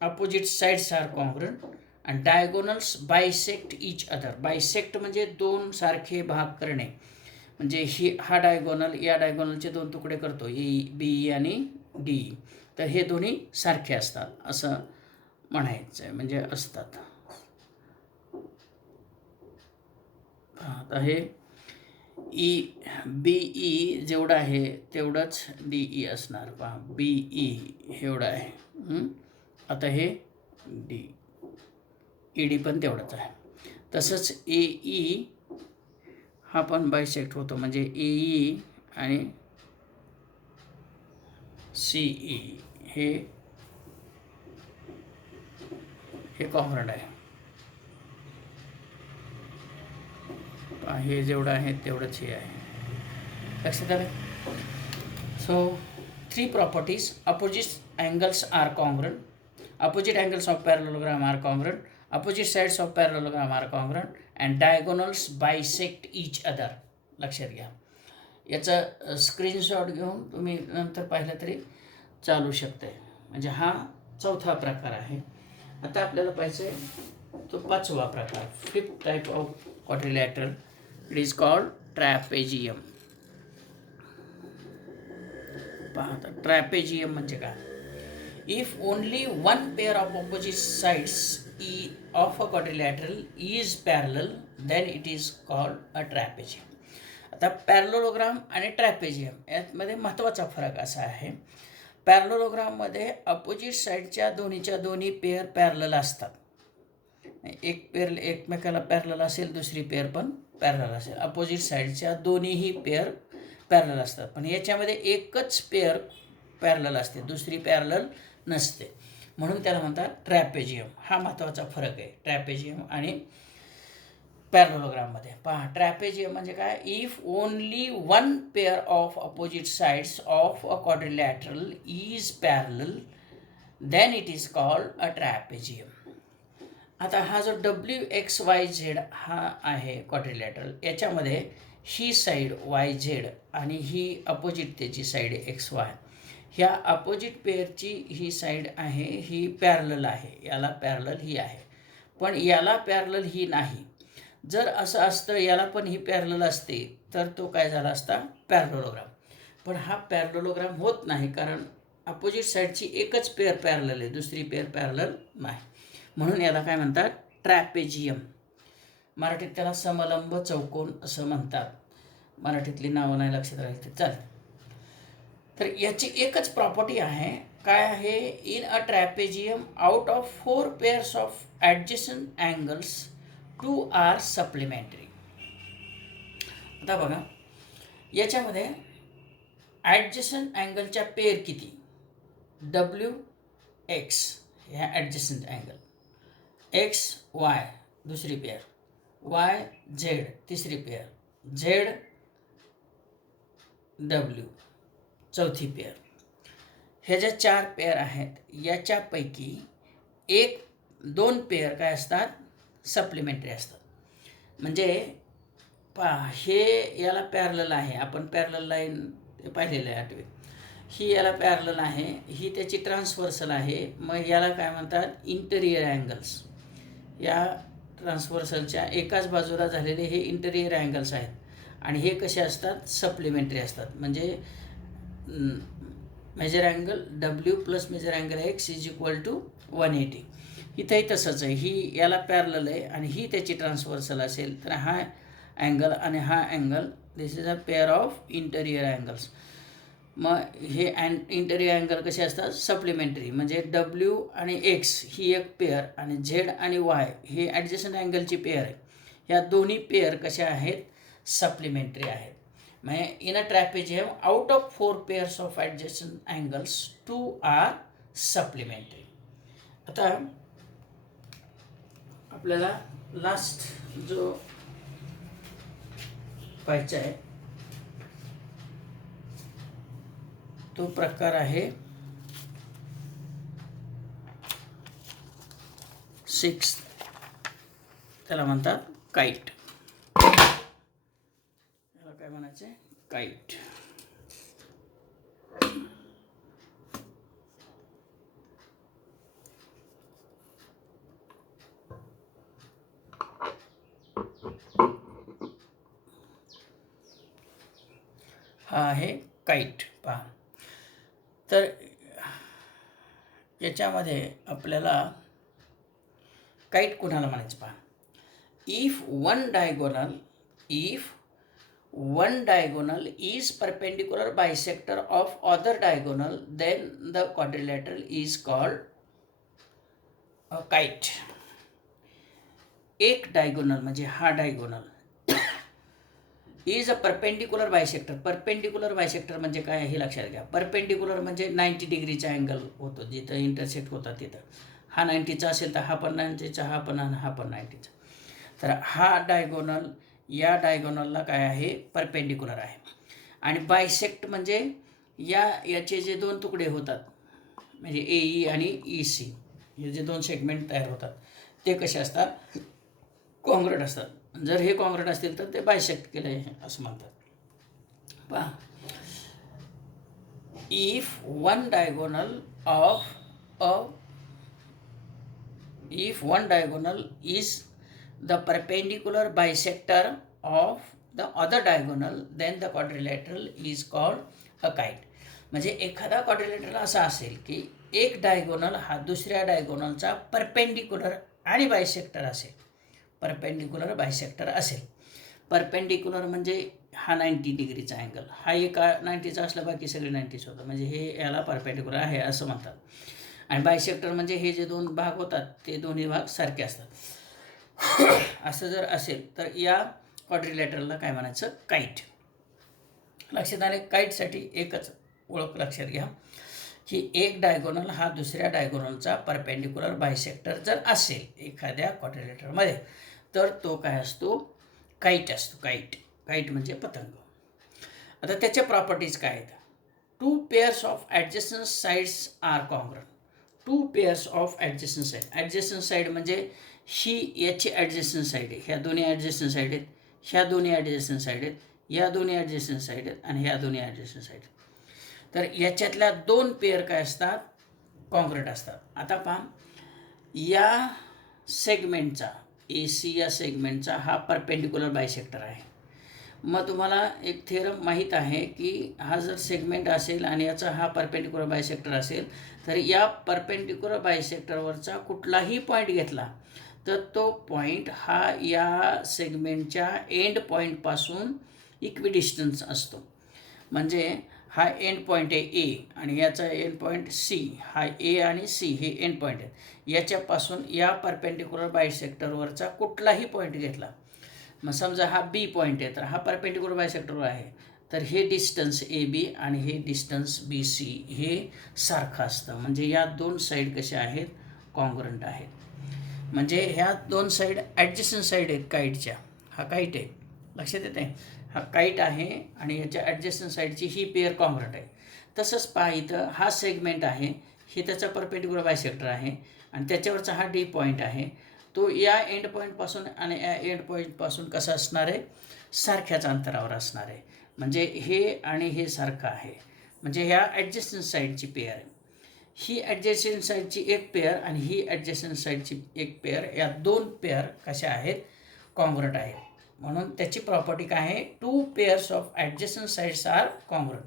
opposite sides are congruent आणि diagonals bisect each other. Bisect म्हणजे दोन सारखे भाग करणे, म्हणजे हा डायगोनल या डायगोनलचे दोन तुकडे करतो, BE आणि DE, तर हे दोन्ही सारखे असतात असं म्हणायचं आहे, म्हणजे असतात. आता हे BE जेवढं आहे तेवढंच DE असणार. पहा BE एवढं आहे. आता हे ED पण तेवढंच आहे. तसंच AE हा पण बायसेक्ट होतो, म्हणजे AE आणि CE हे कॉन्ग्रंट आहे. हे जेवढं आहे तेवढंच हे आहे. लक्षात आलं. So 3 properties. Opposite angles are congruent, opposite angles of parallelogram are congruent, opposite sides of parallelogram are congruent and diagonals bisect each other. लक्षात घ्या. याचा स्क्रीनशॉट घेऊन तुम्ही नंतर पाहिलं तरी चालू शकते. म्हणजे हा चौथा प्रकार आहे. आता आपल्याला पाहिजे तो पाचवा प्रकार, 5th type of quadrilateral. It is called trapezium. पाहता ट्रॅपेजियम म्हणजे काय, if only one pair of opposite sides of a quadrilateral is parallel then it is called a trapezium. आता पॅरलोग्राम आणि ट्रॅपेजियम यामध्ये महत्त्वाचा फरक असा आहे, पॅरलोग्राममध्ये अपोजिट साईडच्या दोन्ही पेअर पॅरलल असतात. एक पेअर एकमेकाला पॅरलल असेल, दुसरी पेअर पण पॅरलल असेल. अपोजिट साईडच्या दोन्हीही पेअर पॅरलल असतात, पण याच्यामध्ये एकच पेअर पॅरलल असते, दुसरी पॅरलल नसते, म्हणून त्याला म्हणतात ट्रॅपेजियम. हा महत्त्वाचा फरक आहे ट्रॅपेजियम आणि पॅरलोग्राममध्ये. पहा ट्रॅपेजियम म्हणजे काय, if only one pair of opposite sides of a quadrilateral is parallel then it is called a trapezium. आता हा जो WXYZ हा आहे क्वाड्रिलॅटरल, याच्यामध्ये ही साईड YZ आणि ही अपोजिट त्याची साईड XY, ह्या अपोजिट पेअरची ही साईड आहे ही पॅरलल आहे, याला पॅरलल ही आहे, पण याला पॅरलल ही नाही. जर असं असतं याला पण ही पॅरलल असते तर तो काय झाला असता, पॅरलोग्राम. पण हा पॅरलोग्राम होत नाही, कारण अपोजिट साईडची एकच पेअर पॅरलल आहे, दुसरी पेअर पॅरलल नाही, म्हणून याला काय म्हणतात ट्रॅपेजियम. मराठीत त्याला समलंब चौकोन असं म्हणतात. मराठीतली नावं नाही लक्षात राहील तर चालेल. तर याची एकच प्रॉपर्टी आहे, काय आहे? In a trapezium out of 4 pairs of adjacent angles 2 are supplementary. आता बघा, याच्यामध्ये ॲडजस्टंट अँगलच्या पेअर किती? डब्ल्यू एक्स ह्या ॲडजस्टंट अँगल, एक्स वाय दुसरी पेअर, वाय झेड तिसरी पेअर, झेड डब्ल्यू चौथी पेअर. ह्या ज्या 4 पेअर आहेत याच्यापैकी 1-2 पेअर काय असतात? सप्लिमेंटरी असतात. म्हणजे पहा, हे याला पॅरलल आहे, आपण पॅरलल लाईन पाहिलेलं आहे 8वी. ही याला पॅरलल आहे, ही त्याची ट्रान्सव्हर्सल आहे. मग याला काय म्हणतात? Interior angles. या ट्रान्सव्हर्सलच्या एकाच बाजूला झालेले हे इंटेरियर अँगल्स आहेत. आणि हे कसे असतात? सप्लिमेंटरी असतात. म्हणजे measure angle W plus measure angle X is equal to 180. इथंही तसंच आहे, ही याला पॅरलल आहे आणि ही त्याची ट्रान्सव्हर्सल असेल तर हा अँगल आणि हा angle, this is a pair of interior angles. मग हे इंटेरियर अँगल कसे असतात? सप्लिमेंटरी. म्हणजे डब्ल्यू आणि एक्स ही एक पेअर आणि झेड आणि वाय हे ॲडजस्टंट अँगलची पेअर आहे. ह्या दोन्ही पेअर कशा आहेत? सप्लिमेंटरी आहेत. म्हणजे in a trapezium out of 4 pairs of adjacent angles 2 are supplementary. आता आपल्याला लास्ट जो पाहायचा आहे तो प्रकार आहे 6, त्याला म्हणतात काईट. याला काय म्हणायचं आहे? काईट. हा आहे काईट. पहा, तर याच्यामध्ये आपल्याला काईट कुणाला म्हणायचं? पहा, if one diagonal is perpendicular bisector of other diagonal, then the quadrilateral is called a kite. एक डायगोनल म्हणजे हा diagonal is a perpendicular bisector. Perpendicular bisector म्हणजे काय हे लक्षात घ्या. परपेंडिक्युलर म्हणजे 90 डिग्रीचा अँगल होतो, जिथं इंटरसेक्ट होतात तिथं. हा 90चा असेल तर हा पण 90चा, हा पण आणि हा पण 90चा. तर हा डायगोनल या डायगोनलला काय आहे? परपेंडिक्युलर आहे. आणि बायसेक्ट म्हणजे याचे जे 2 तुकडे होतात, म्हणजे AE आणि EC हे जे 2 सेगमेंट तयार होतात ते कसे असतात? कॉन्ग्रेट असतात. जर हे कॉन्ग्रेट असतील तर ते बायसेक्ट केलं आहे असं म्हणतात. पहा, if one diagonal is the perpendicular bisector of the other diagonal, then the quadrilateral is called a kite. म्हणजे एखादा क्वाड्रिलेटरल असा असेल की एक डायगोनल हा दुसऱ्या डायगोनलचा परपेंडिक्युलर आणि बायसेक्टर असेल. परपेंडिक्युलर बायसेक्टर असेल. परपेंडिक्युलर म्हणजे हा 90 डिग्रीचा अँगल, हा एका 90चा असला बाकी सगळे 90च होतं, म्हणजे हे याला परपेंडिक्युलर आहे असं म्हणतात. आणि बायसेक्टर म्हणजे हे जे 2 भाग होतात ते दोन्ही भाग सारखे असतात. असं जर असेल तर या क्वाड्रिलॅटरलला काय म्हणायचं? काईट. लक्षात आले? काईटसाठी एकच ओळख लक्षात घ्या की एक डायगोनल हा दुसऱ्या डायगोनलचा परपेंडिक्युलर बायसेक्टर जर असेल एखाद्या क्वाड्रिलॅटरमध्ये तर तो काय असतो? काईट असतो. काईट म्हणजे पतंग. आता त्याच्या प्रॉपर्टीज काय आहेत? 2 pairs of adjacent sides are congruent. 2 pairs of adjacent side. Adjacent side म्हणजे ही याची ॲडजस्टंट साईड आहे, ह्या दोन्ही ॲडजस्टंट साईड आहेत, ह्या दोन्ही ॲडजस्टंट साईड आहेत, या दोन्ही ॲडजस्टंट साईड आहेत आणि ह्या दोन्ही ॲडजस्टंट साईड. तर याच्यातल्या 2 पेअर काय असतात? कॉन्ग्रुएंट असतात. आता पहा, या सेगमेंटचा AC या सेगमेंटचा हा परपेंडिक्युलर बायसेक्टर आहे. मग तुम्हाला एक थेरम माहीत आहे की हा जर सेगमेंट असेल आणि याचा हा परपेंडिक्युलर बायसेक्टर असेल तर या परपेंडिक्युलर बायसेक्टरवरचा कुठलाही पॉईंट घेतला तर तो पॉईंट हा या सेगमेंटच्या एंड पॉईंटपासून इक्विडिस्टन्स असतो. म्हणजे हा एंड पॉईंट आहे ए आणि याचा एंड पॉईंट सी. हा ए आणि सी हे एंड पॉईंट आहेत. याच्यापासून या परपेंडिक्युलर बायसेक्टरवरचा कुठलाही पॉईंट घेतला, मग समजा हा बी पॉईंट आहे तर हा परपेंडिक्युलर बायसेक्टरवर आहे, तर हे डिस्टन्स ए बी आणि हे डिस्टन्स बी सी हे सारखं असतं. म्हणजे या दोन साईड कशा आहेत, कॉन्ग्रंट आहेत. म्हणजे ह्या दोन साईड ॲडजस्टंट साईड आहेत काईटच्या. हा काईट आहे, लक्षात येते, हा काईट आहे आणि याच्या ॲडजस्टंट साईडची ही पेअर कॉन्ग्रंट आहे. तसंच पहा इथं हा सेगमेंट आहे, हे त्याचा परपेंडिक्युलर बायसेक्टर आहे आणि त्याच्यावरचा हा डी पॉईंट आहे. तो या एंड पॉईंटपासून आणि या एंड पॉईंटपासून कसं असणार आहे, सारख्याच अंतरावर असणार आहे. म्हणजे हे आणि हे सारखं आहे. म्हणजे ह्या ॲडजस्टंट साईडची पेअर आहे. ही ॲडजस्टंट साईडची एक पेअर आणि ही ॲडजस्टंट साईडची एक पेअर, या दोन पेअर कशा आहेत, कॉन्ग्रंट आहेत. म्हणून त्याची प्रॉपर्टी काय आहे, 2 pairs of adjacent sides are congruent.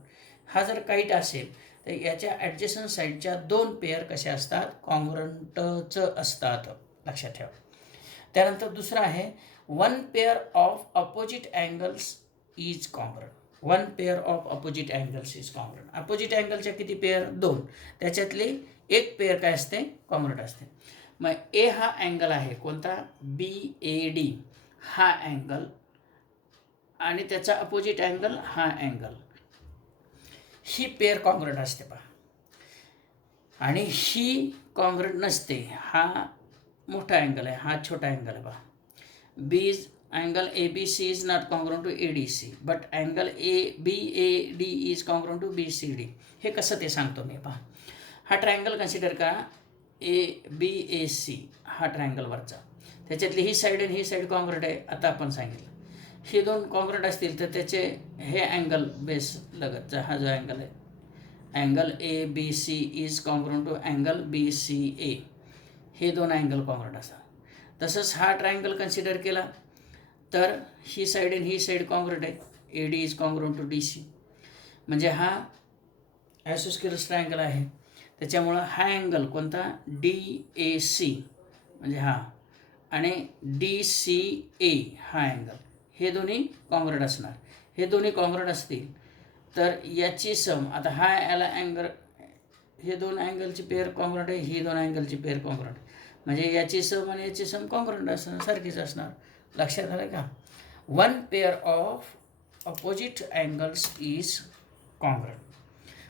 हा जर काईट असेल तर याच्या ॲडजस्टंट साईडच्या दोन पेअर कशा असतात, कॉन्ग्रंटचं असतात, लक्षात ठेवा. त्यानंतर दुसरं आहे 1 pair of opposite angles is congruent. 1 pair of opposite angles is congruent. Opposite अँगलच्या किती पेअर, 2. त्याच्यातली एक पेअर काय असते, कॉन्ग्रंट असते. मग ए हा अँगल आहे कोणता, BAD हा अँगल आणि त्याचा अपोजिट अँगल हा अँगल, ही पेअर कॉन्ग्रंट असते पहा. आणि ही कॉन्ग्रंट नसते, हा मोठा अँगल आहे, हा छोटा अँगल आहे पहा. angle ABC is not congruent to ADC, but angle BAD is congruent to BCD. हे कसं ते सांगतो मी पहा. हा ट्रायंगल कन्सिडर करा, ABAC हा ट्रायंगलवरचा, त्याच्यातली ही साईड आणि ही साईड कॉन्ग्रंट आहे. आता आपण सांगितलं हे दोन कॉन्ग्रंट असतील तर त्याचे हे अँगल बेस लगतचा हा जो अँगल आहे, angle ABC is congruent to angle BCA, हे दोन अँगल कॉन्ग्रंट असतात. तसंच हा ट्रायंगल कन्सिडर केला तर ही साईड आणि ही साईड कॉन्ग्रंट आहे, AD is congruent to DC. म्हणजे हा आयसोस्केलस ट्रायंगल आहे, त्याच्यामुळं हा अँगल कोणता, DAC म्हणजे हा आणि DCA हा अँगल, हे दोन्ही कॉन्ग्रंट असणार. हे दोन्ही कॉन्ग्रंट असतील तर याची सम, आता हा याला अँगल, हे दोन अँगलची पेअर कॉन्ग्रंट आहे, ही दोन अँगलची पेअर कॉन्ग्रंट, म्हणजे याची सम आणि याची सम कॉन्ग्रंट असणार, सारखीच असणार. लक्षात आलं का. 1 pair of opposite angles is congruent.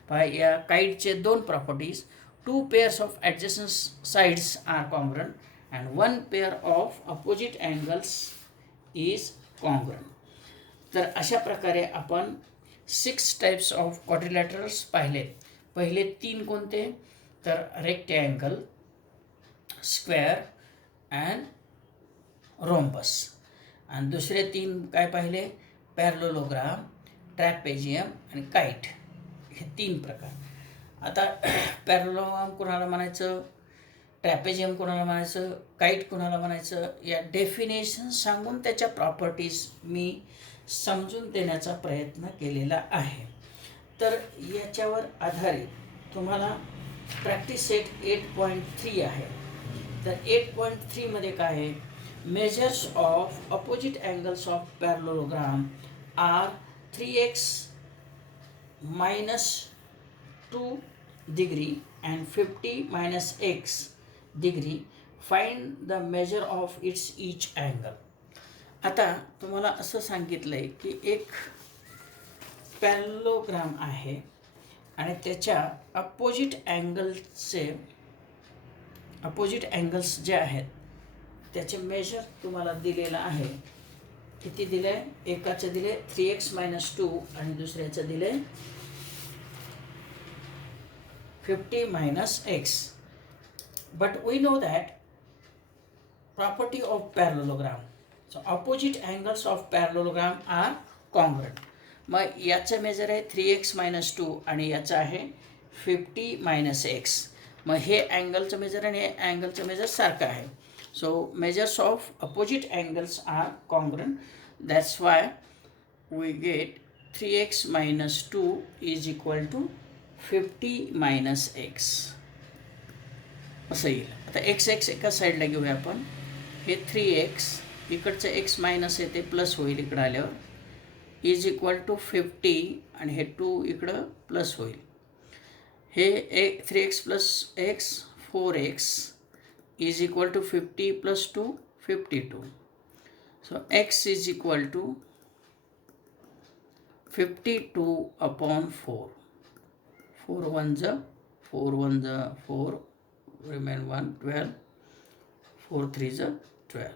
पहा या काईटचे दोन properties, 2 pairs of adjacent sides are congruent and 1 pair of opposite angles is congruent. तर अशा प्रकारे आपण 6 टाईप्स ऑफ क्वाड्रिलॅटरल्स पाहिले. पहिले 3 कोणते, तर रेक्टँगल, स्क्वेअर अँड रोम्बस. आणि दुसरे 3 काय पाहिले, पॅरलोलोग्राम, ट्रॅपेजियम आणि काईट, हे 3 प्रकार. आता पॅरलोग्राम कोणाला म्हणायचं, ट्रॅपेजियम कोणाला म्हणायचं, काईट कोणाला म्हणायचं, या डेफिनेशन सांगून त्याच्या प्रॉपर्टीज मी समजून देण्याचा प्रयत्न केलेला आहे. तर याच्यावर आधारित तुम्हाला प्रॅक्टिस सेट 8.3 आहे. तर 8.3 मध्ये काय आहे, measures of opposite angles of parallelogram are 3x - 2 degree and 50 - x degree. Find the measure of its each angle. आता तुम्हाला असं सांगितलं आहे की एक पॅरलोग्राम आहे आणि त्याच्या अपोजिट अँगल्स जे आहेत त्याचे मेजर तुम्हाला दिलेलं आहे. किती दिले आहे, एकाचं दिले 3x - 2 आणि दुसऱ्याचं दिले 50 - x. But we know that property of parallelogram. So opposite angles of parallelogram are congruent. मग याचं मेजर आहे 3x - 2 आणि याचं आहे 50 - x. मग हे अँगलचं मेजर आणि हे अँगलचं मेजर सारखं आहे. So measures of opposite angles are congruent. That's why we get 3x - 2 is equal to 50 - x असं येईल. आता x एका साईडला घेऊया आपण. हे 3x इकडचं x मायनस आहे ते प्लस होईल इकडं आल्यावर इज इक्वल टू 50 आणि हे 2 इकडं प्लस होईल. हे 3x plus x 4x is equal to 50 plus 2 52. So x is equal to 52 upon 4. 4 1s 4 1s 4, remain 1 12, 4 3s 12.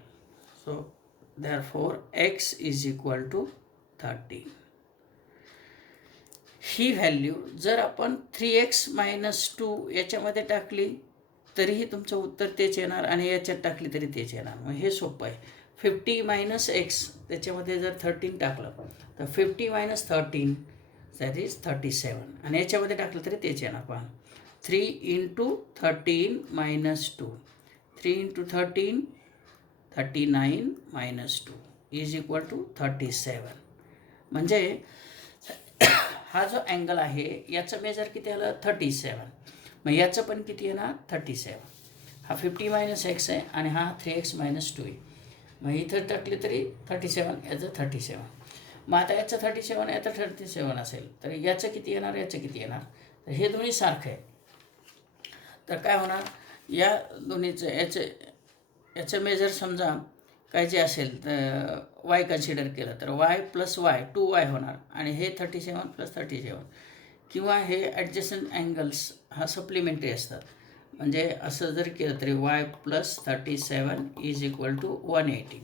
So therefore x is equal to 30. He value जर आपण 3x मायनस 2 याच्यामध्ये टाकली तरीही तुमचं उत्तर तेच येणार आणि याच्यात टाकली तरी तेच येणार. मग हे सोपं आहे. 50 मायनस एक्स त्याच्यामध्ये जर 13 टाकलं तर 50 मायनस 13 दॅट इज 37 आणि याच्यामध्ये टाकलं तरी तेच येणार. पहा 3 into 13 minus 2 3 into 13 39 minus 2 is equal to 37. म्हणजे हा जो अँगल आहे याचं मेजर किती आलं 37. मग याचं पण किती येणार 37. हा 50 मायनस एक्स आहे आणि हा 3x मायनस 2 आहे. मग इथं टाकले तरी 37 याचं 37. मग आता याचं 37 याचं 37 असेल तर याचं किती येणार याचं किती येणार. तर हे दोन्ही सारखं आहे. तर काय होणार या दोन्हीचं याचं मेजर समजा काय जे असेल तर वाय कन्सिडर केलं तर वाय प्लस वाय 2y होणार आणि हे 37 प्लस 37 किंवा हे ॲडजस्टंट अँगल्स हा सप्लिमेंटरी असतात. म्हणजे असं जर केलं तरी y plus 37 is equal to 180.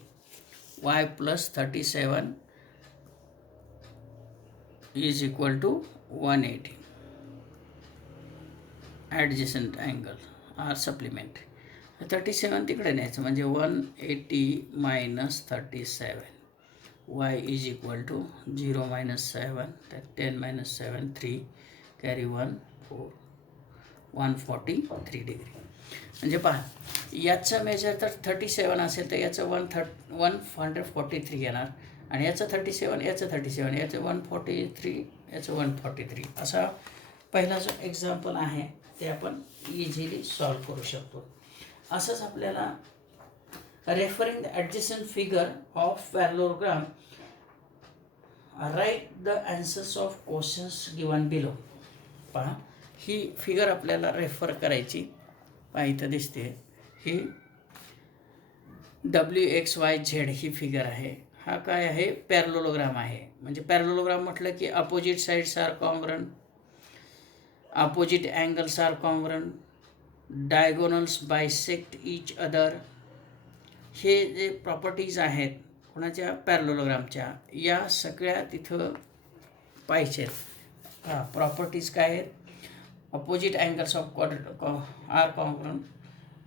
y plus 37 is equal to 180 adjacent angle are supplementary. 37 तिकडे न्यायचं म्हणजे 180 minus 37 y is equal to 0 minus 7 10 minus 7 3 carry 1 4 143 degree. म्हणजे पहा याचं मेजर तर 37 असेल तर याचं 143 येणार आणि याचं 37 याचं 37 याचं 143 याचं 143. असा पहिला जो एक्झाम्पल आहे ते आपण इझिली सॉल्व करू शकतो. असंच आपल्याला referring the adjacent figure of parallelogram write the answers of questions given below. पहा ही फिगर आपल्याला रेफर करायची. पहा इथं दिसते ही WXYZ ही फिगर आहे. हा काय आहे पॅरलोग्राम आहे. म्हणजे पॅरलोग्राम म्हटलं की opposite sides are congruent, opposite angles are congruent, diagonals bisect each other. हे जे प्रॉपर्टीज आहेत कोणाच्या पॅरलोग्रामच्या या सगळ्या तिथं पाहिजेत. हां प्रॉपर्टीज काय आहेत opposite angles of are congruent,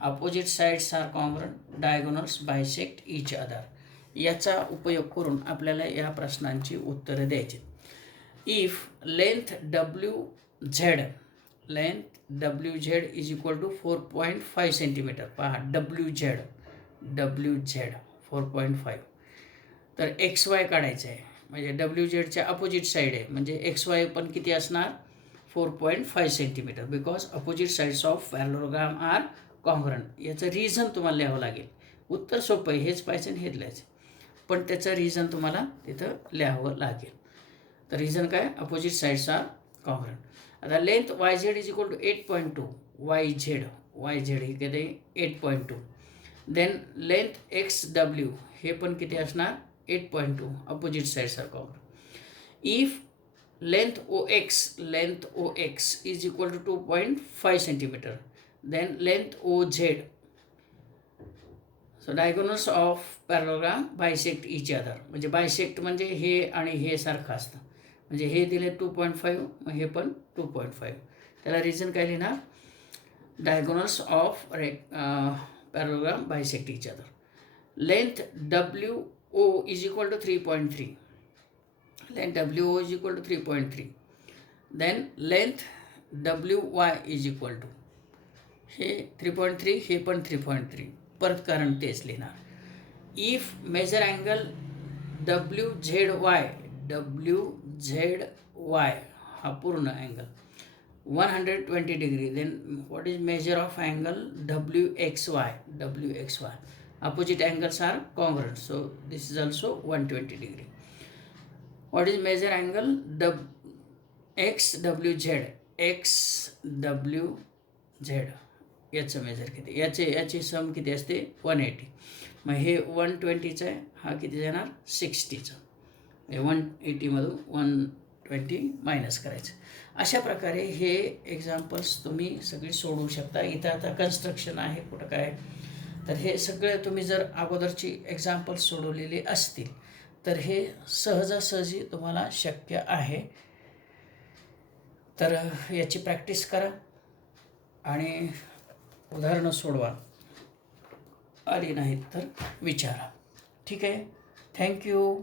opposite sides are congruent, diagonals bisect each other. याचा उपयोग करून आपल्याला या प्रश्नांची उत्तरं द्यायची. If length WZ is equal to 4.5 centimetre. पहा WZ 4.5. तर XY काढायचं आहे म्हणजे WZच्या अपोजिट साईड आहे म्हणजे XY पण किती असणार 4.5 centimetre because opposite sides of parallelogram are congruent. याचं रिझन तुम्हाला लिहावं लागेल. उत्तर सोपं आहे हेच पाहिजे आणि हेच लिहायचं पण त्याचं रिझन तुम्हाला तिथं लिहावं लागेल. तर रिझन काय अपोजिट साईड्स आर कॉन्ग्रंट. आता length YZ is equal to 8.2 YZ ही किती 8.2. देन लेंथ XW हे पण किती असणार 8.2 opposite sides are congruent. If length OX is equal to 2.5 centimeter. Then length OZ. So diagonals of parallelogram bisect each other. म्हणजे bisect म्हणजे हे आणि हे सारखं असतं. म्हणजे हे दिले 2.5 मग हे पण 2.5. त्याला रिझन काय लिहिणार diagonals of parallelogram bisect each other. Length WO is equal to 3.3. Length WO is equal to 3.3. Then length WY is equal to हे 3.3 हे पण 3.3 परत कारण तेच लिहिणार. इफ मेजर अँगल WZY हा पूर्ण angle 120 degree. Then what is measure of angle WXY Opposite angles are congruent. So this is also 120 degree. What is measure angle? XWZ. XWZ याचं मेजर किती, याची सम किती असते 180. मग हे 120चं आहे, हा किती जाणार 60चं. 180मधून 120 मायनस करायचं. अशा प्रकारे हे एक्झाम्पल्स तुम्ही सगळी सोडवू शकता. इथं आता कन्स्ट्रक्शन आहे कुठं काय, तर हे सगळे तुम्ही जर अगोदरची एक्झाम्पल्स सोडवलेली असतील तर हे सहजासहजी तुम्हाला शक्य आहे. तर याची प्रॅक्टिस करा आणि उदाहरणं सोडवा. आली नाहीत तर विचारा. ठीक आहे. थँक्यू.